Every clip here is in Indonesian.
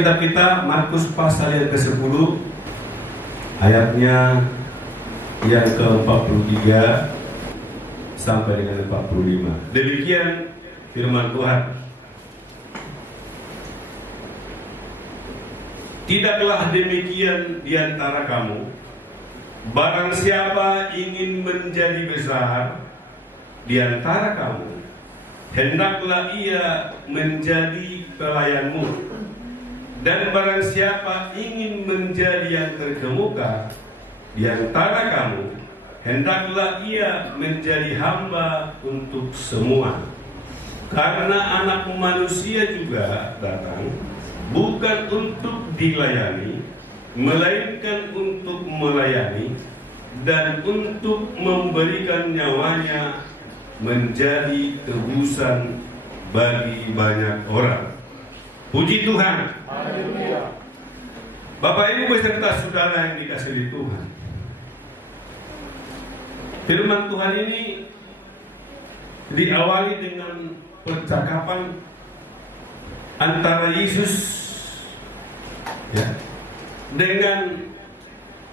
kitab kita Markus pasal yang ke-10 ayatnya yang ke-43 sampai dengan 45. Demikian firman Tuhan. Tidaklah demikian di antara kamu. Barang siapa ingin menjadi besar di antara kamu, hendaklah ia menjadi pelayanmu. Dan barang siapa ingin menjadi yang terkemuka di antara kamu, hendaklah ia menjadi hamba untuk semua. Karena anak manusia juga datang bukan untuk dilayani, melainkan untuk melayani dan untuk memberikan nyawanya menjadi tebusan bagi banyak orang. Puji Tuhan. Haleluya. Bapak Ibu beserta saudara yang dikasihi Tuhan, firman Tuhan ini diawali dengan percakapan antara Yesus dengan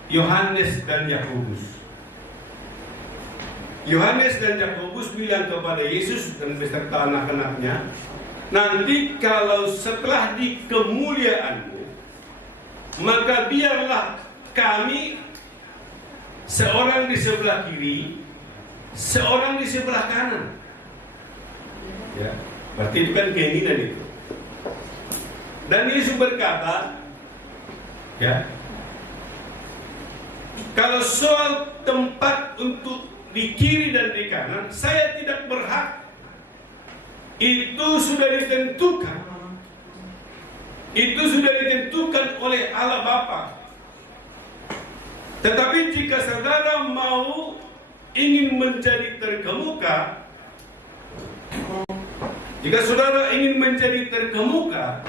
Yohanes dan Yakobus. Yohanes dan Yakobus bilang kepada Yesus dan beserta anak-anaknya, nanti kalau setelah di kemuliaanmu, maka biarlah kami seorang di sebelah kiri, seorang di sebelah kanan. Ya, berarti itu kan keinginan itu. Dan Yesus berkata, ya, kalau soal tempat untuk di kiri dan di kanan, saya tidak berhak. Itu sudah ditentukan. Itu sudah ditentukan oleh Allah Bapa. Tetapi jika saudara mau ingin menjadi terkemuka, jika saudara ingin menjadi terkemuka,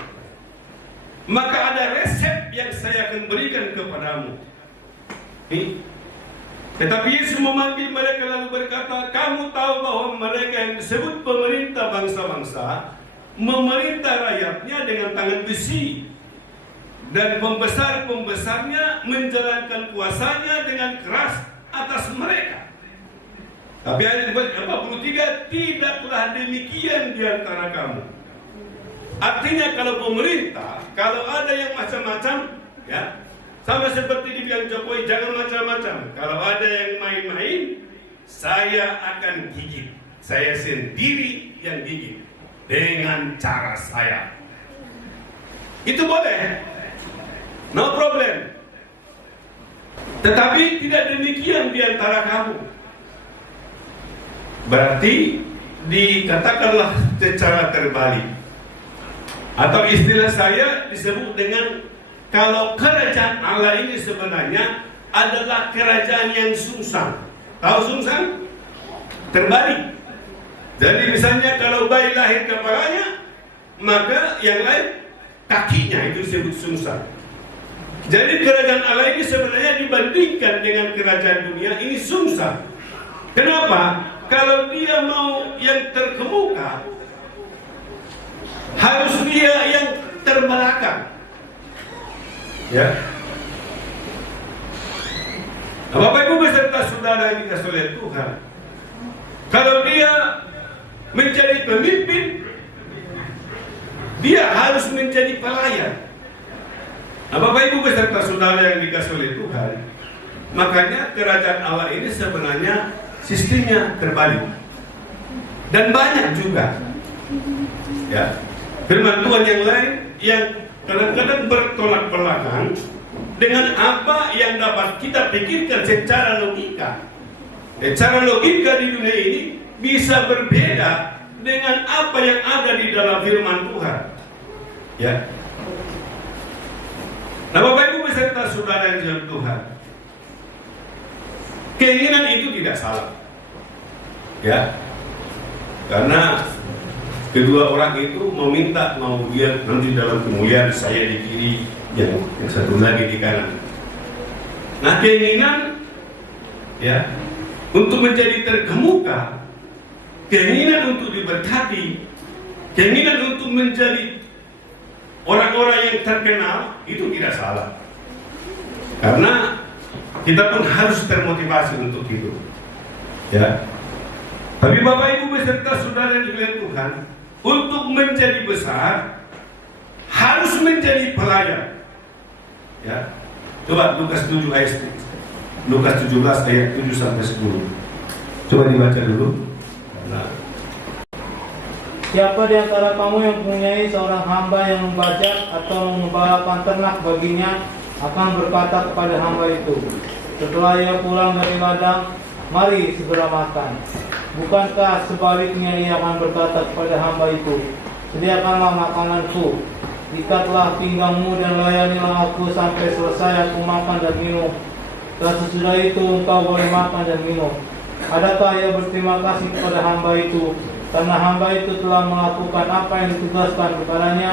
maka ada resep yang saya akan berikan kepadamu. Tetapi Yesus memanggil mereka lalu berkata, kamu tahu bahwa mereka yang disebut pemerintah bangsa-bangsa memerintah rakyatnya dengan tangan besi, dan pembesar-pembesarnya menjalankan kuasanya dengan keras atas mereka. Tapi ayat 43, tidaklah demikian di antara kamu. Artinya kalau pemerintah, kalau ada yang macam-macam, ya, sama seperti dibilang Jokowi, jangan macam-macam. Kalau ada yang main-main, saya akan gigit. Saya sendiri yang gigit dengan cara saya. Itu boleh, no problem. Tetapi tidak demikian di antara kamu. Berarti dikatakanlah secara terbalik. Atau istilah saya disebut dengan, kalau kerajaan Allah ini sebenarnya adalah kerajaan yang sungsang. Tahu sungsang? Terbalik. Jadi misalnya kalau bayi lahir kepalanya, maka yang lain kakinya, itu disebut sungsang. Jadi kerajaan Allah ini sebenarnya dibandingkan dengan kerajaan dunia ini sungsang. Kenapa? Kalau dia mau yang terkemuka, harus dia yang terbelakang. Ya. Nah, Bapak Ibu beserta saudara yang dikasihi oleh Tuhan, kalau dia menjadi pemimpin, dia harus menjadi pelayan. Nah, Bapak Ibu beserta saudara yang dikasihi oleh Tuhan, makanya kerajaan Allah ini sebenarnya sistemnya terbalik. Dan banyak juga, ya, firman Tuhan yang lain yang kadang-kadang bertolak belakang dengan apa yang dapat kita pikirkan secara logika. Secara logika di dunia ini bisa berbeda dengan apa yang ada di dalam firman Tuhan. Ya. Nah, Bapak Ibu beserta saudara yang dikasihi Tuhan, keinginan itu tidak salah. Ya. Karena kedua orang itu meminta, mau dia nanti dalam kemuliaan saya di kiri, yang satu lagi di kanan. Nah, keinginan, ya, untuk menjadi terkemuka, keinginan untuk diberkati, keinginan untuk menjadi orang-orang yang terkenal itu tidak salah. Karena kita pun harus termotivasi untuk hidup. Ya. Tapi Bapak Ibu beserta saudara yang dikasihi Tuhan, untuk menjadi besar harus menjadi pelayan. Ya. Coba Lukas 7 ayat Lukas 17 ayat 7 sampai 10. Coba dibaca dulu. Nah. Siapa di antara kamu yang mempunyai seorang hamba yang membajak atau mengembalakan ternak baginya akan berkata kepada hamba itu, setelah ia pulang dari ladang, mari segera makan. Bukankah sebaliknya ia akan berkata kepada hamba itu, sediakanlah makananku, ikatlah pinggangmu dan layanilah aku sampai selesai aku makan dan minum, dan sesudah itu engkau boleh makan dan minum. Adakah ia berterima kasih kepada hamba itu karena hamba itu telah melakukan apa yang ditugaskan kepadanya?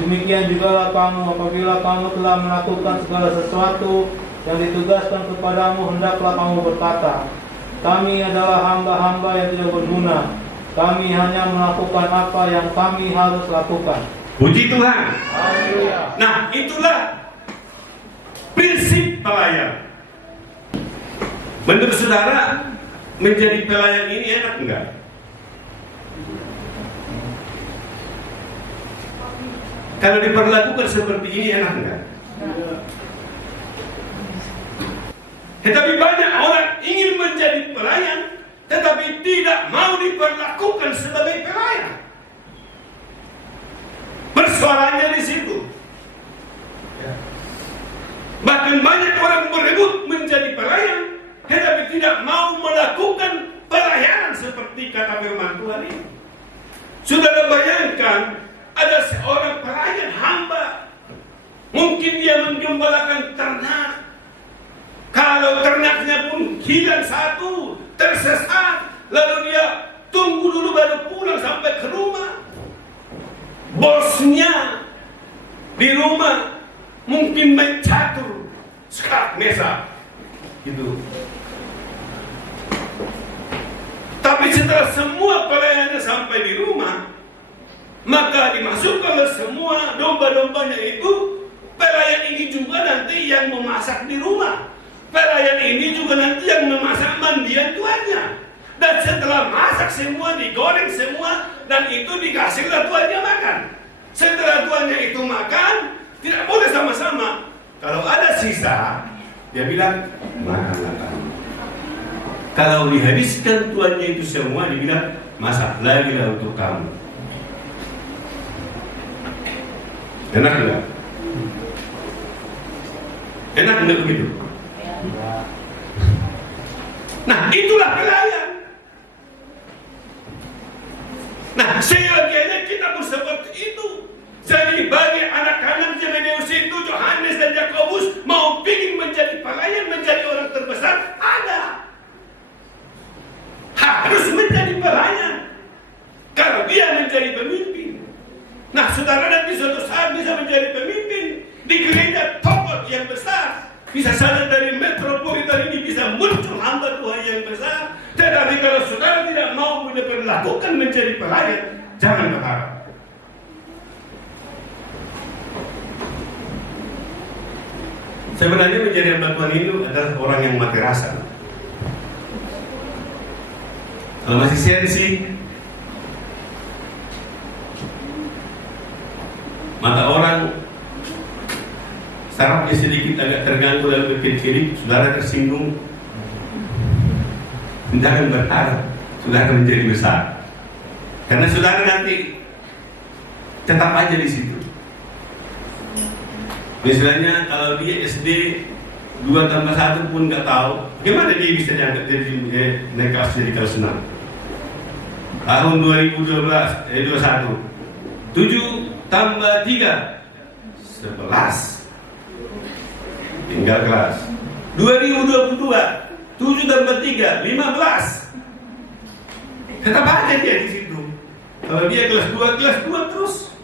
Demikian jugalah kamu, apabila kamu telah melakukan segala sesuatu yang ditugaskan kepadamu, hendaklah kamu berkata, kami adalah hamba-hamba yang tidak berguna, kami hanya melakukan apa yang kami harus lakukan. Puji Tuhan. Haleluya. Nah, itulah prinsip pelayan. Menurut saudara, menjadi pelayan ini enak enggak? Kalau diperlakukan seperti ini enak enggak? Tetapi banyak orang ingin menjadi pelayan, tetapi tidak mau diperlakukan sebagai pelayan. Persoalannya di situ. Bahkan banyak orang berebut menjadi pelayan, tetapi tidak mau melakukan pelayanan seperti kata firman Tuhan ini. Saudara bayangkan, ada seorang pelayan hamba, mungkin dia menggembalakan ternak. Kalau ternaknya pun hilang satu, tersesat, lalu dia tunggu dulu baru pulang sampai ke rumah. Bosnya di rumah mungkin main catur, sekat mesa, gitu. Tapi setelah semua pelayannya sampai di rumah, maka dimasukkanlah semua domba-dombanya itu. Pelayan ini juga nanti yang memasak di rumah. Pelayan ini juga nanti yang memasak mandian tuannya. Dan setelah masak semua, digoreng semua, dan itu dikasihlah tuannya makan. Setelah tuannya itu makan, tidak boleh sama-sama. Kalau ada sisa, dia bilang, makan. Kalau dihabiskan tuannya itu semua, dia bilang, masak lagi lah untuk kamu. Enak enggak? Enak enggak begitu? Nah, itulah pelayan. Nah, seyogianya kita pun seperti itu. Jadi bagi anak-anak Zebedeus itu, Yohanes dan Yakobus mau ingin menjadi pelayan, menjadi orang terbesar, ada. Harus menjadi pelayan. Kalau dia menjadi pemimpin. Nah, saudara nanti suatu saat bisa menjadi pemimpin di gereja tokoh yang besar. Bisa saja dari metropolitan ini bisa muncul hamba Tuhan yang besar. Tetapi kalau saudara tidak mau diperlakukan menjadi pelayan, jangan berharap. Sebenarnya menjadi hamba Tuhan itu adalah orang yang mati rasa. Kalau masih sensi, mata orang sarafnya sedikit agak terganggu lalu ke kiri, saudara tersinggung, jangan berharap saudara menjadi besar, karena saudara nanti tetap aja di situ. Misalnya kalau dia SD 2+1 pun nggak tahu, gimana dia bisa diangkat naik kelas jadi kelas 6? Tahun 2021 7 tambah 3 11, tinggal kelas 2022 7 tambah 3 15. Tetap aja dia di situ. Kalau dia kelas 2 terus.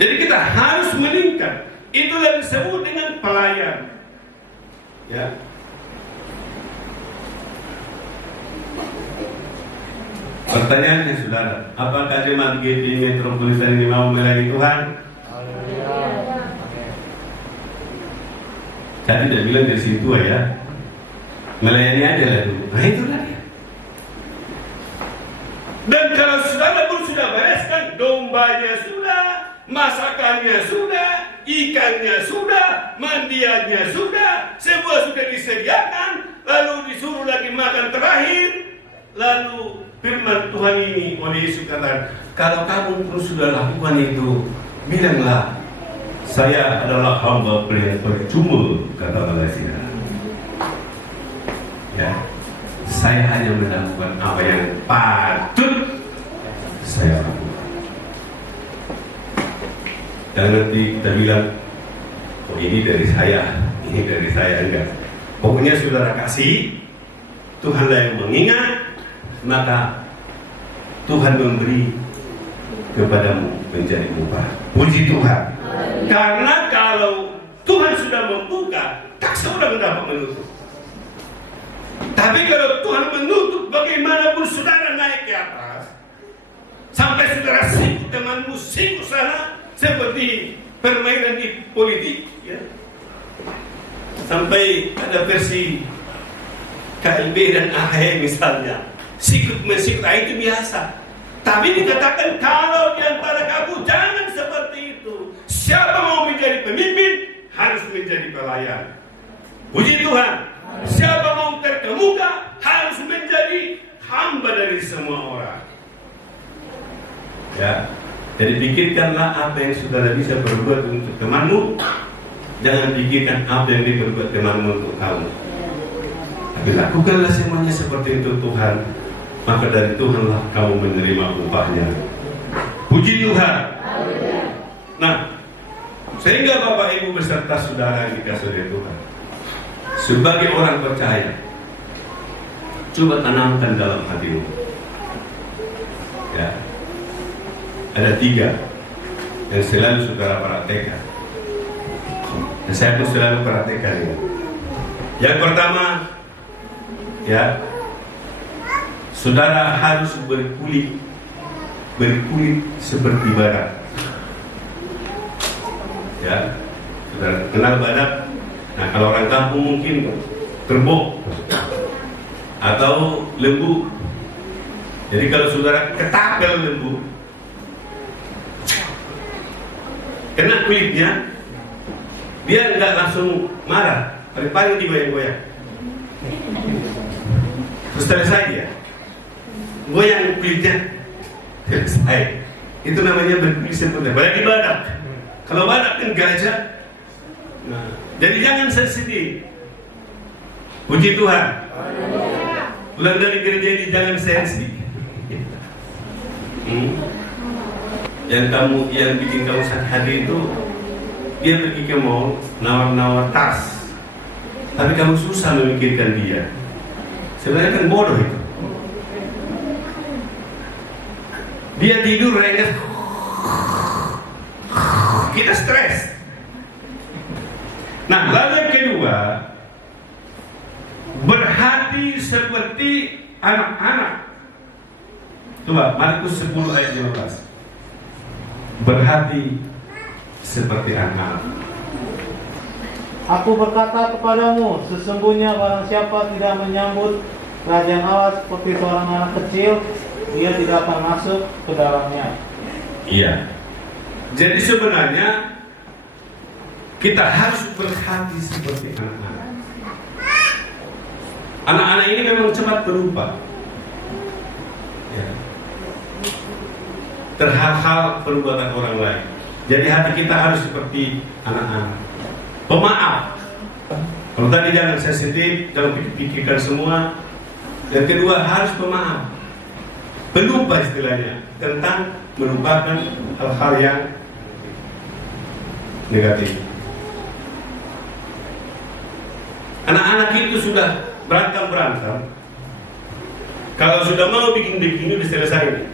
Jadi kita harus meningkat. Itulah disebut dengan pelayan. Ya. Pertanyaannya saudara, apakah jemaat GPI Metropolitan ini mau melayani Tuhan? Saya tidak bilang dari situ ya, melayani aja lah dulu. Nah itulah dia. Dan kalau saudara pun sudah bereskan, dombanya sudah, masakannya sudah, ikannya sudah, mandiannya sudah, semua sudah disediakan, lalu disuruh lagi makan terakhir, lalu firman Tuhan ini oleh Yesus katakan, kalau kamu pun sudah lakukan itu, bilanglah, saya adalah hamba yang percuma, kata Malaysia. Ya, saya hanya melakukan apa yang patut saya lakukan. Jangan nanti kita bilang, oh ini dari saya enggak. Pokoknya saudara kasih, Tuhanlah yang mengingat, maka Tuhan memberi kepadamu menjadi upah. Puji Tuhan. Karena kalau Tuhan sudah membuka, tak seorang dapat menutup. Tapi kalau Tuhan menutup, bagaimanapun saudara naik ke atas, sampai saudara sibuk temanmu sibuk sana, seperti permainan di politik, ya. Sampai ada versi KLB dan AHY misalnya, sikut mesikut itu biasa. Tapi dikatakan kalau di antara kamu jangan seperti itu. Siapa mau menjadi pemimpin harus menjadi pelayan. Puji Tuhan. Siapa mau terkemuka harus menjadi hamba dari semua orang. Ya. Jadi pikirkanlah apa yang saudara bisa berbuat untuk temanmu. Jangan pikirkan apa yang diperbuat temanmu untuk kamu. Tapi lakukanlah semuanya seperti itu Tuhan. Maka dari Tuhanlah kamu menerima upahnya. Puji Tuhan. Nah, sehingga Bapak Ibu beserta saudara yang dikasih oleh Tuhan, sebagai orang percaya, coba tanamkan dalam hatimu. Ya, ada 3 yang selalu saudara praktekkan. Dan saya pun selalu praktekkan ini. Yang pertama, ya, saudara harus berkulit seperti badak. Ya, saudara kenal badak. Nah, kalau orang kampung mungkin kerbau atau lembu. Jadi kalau saudara ketapel lembu, kena kulitnya, dia nggak langsung marah, paling digoyang-goyang. Terus selesai dia. Goyang kulitnya selesai. Itu namanya berkulit seperti badak di badak. Kalau badak kan gajah. Nah, jadi jangan sensitif. Puji Tuhan. Pulang dari gereja ini jangan sensitif. Yang bikin kamu sakit hati itu, dia pergi ke mall nawar-nawar tas, tapi kamu susah memikirkan dia. Sebenarnya kan bodoh itu. Dia tidur rengas, kita stres. Nah, lalu yang kedua, berhati seperti anak-anak. Coba Markus 10 ayat 15. Berhati seperti anak-anak. Aku berkata kepadamu, sesungguhnya barang siapa tidak menyambut kerajaan Allah seperti seorang anak kecil, dia tidak akan masuk ke dalamnya. Iya. Jadi sebenarnya kita harus berhati seperti anak-anak. Anak-anak ini memang cepat berubah. Ya. Terhal-hal perbuatan orang lain. Jadi hati kita harus seperti anak-anak. Pemaaf. Kalau tadi jangan sensitif, jangan pikirkan semua. Yang kedua harus pemaaf. Pelupa istilahnya tentang melupakan hal-hal yang negatif. Anak-anak itu sudah berantem. Kalau sudah mau bikin udah selesai.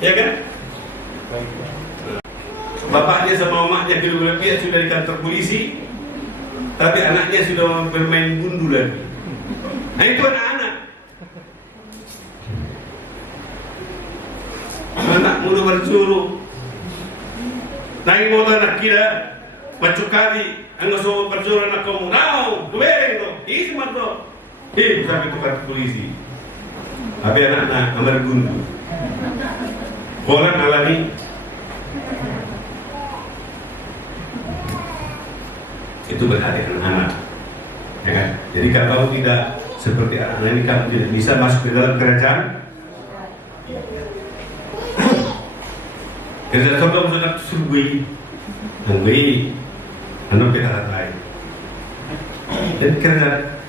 Ya kan? Bapaknya sama mamanya kedua pihak sudah di kantor polisi, tapi anaknya sudah bermain gundu lagi. Nah itu anak-anak. muda bercuru. Nang motor nak kira pacukari ang so bercuru nak kamu nau, kubereng to. Isi mato. Sabi tukar polisi. Abi anak amar gundu. Orang alami itu berhari anak-anak. Ya kan? Jadi kalau tidak seperti anak-anak ini kamu tidak bisa masuk ke dalam kerajaan. Kerajaan surga sudah surgui, surgui, anak kita ratai. Dan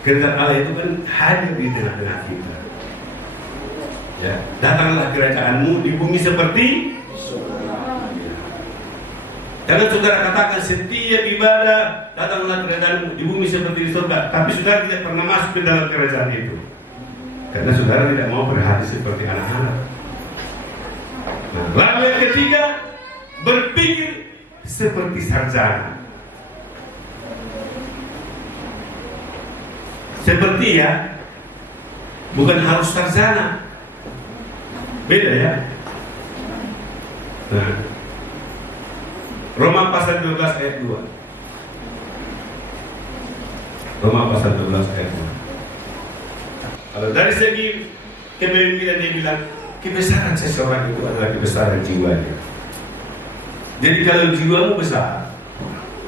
kerajaan Allah itu kan hadir di tengah-tengah kita. Ya, datanglah kerajaanmu di bumi seperti surga. Jangan saudara katakan setiap ibadah datanglah kerajaanmu di bumi seperti di surga, tapi saudara tidak pernah masuk ke dalam kerajaan itu, karena saudara tidak mau berhati seperti anak-anak. Nah, lalu yang ketiga, berpikir seperti sarjana. Seperti ya, bukan harus sarjana. Beda ya. Nah, Roma pasal 12 ayat 2. Roma pasal 12 ayat 2. Kalau dari segi kepemimpinan dia bilang kebesaran seseorang itu adalah kebesaran jiwanya. Jadi kalau jiwamu besar,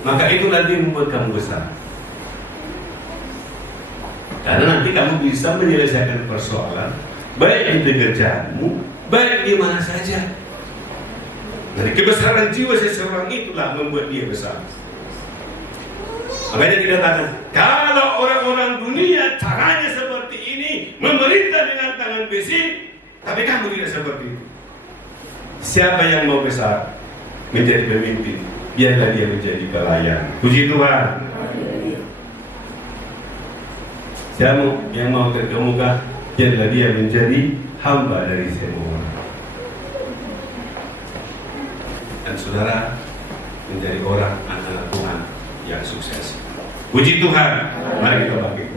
maka itu nanti membuat kamu besar. Karena nanti kamu bisa menyelesaikan persoalan baik di pekerjaanmu, baik di mana saja. Jadi kebesaran jiwa seseorang itulah membuat dia besar. Makanya kita katakan, kalau orang-orang dunia caranya seperti ini, memerintah dengan tangan besi, tapi kamu tidak seperti itu. Siapa yang mau besar menjadi pemimpin, biarlah dia menjadi pelayan. Puji Tuhan. Siapa yang mau terkemuka, biarlah dia menjadi hamba dari semua orang. Dan saudara menjadi orang anak Tuhan yang sukses. Puji Tuhan. Mari kita bangkit.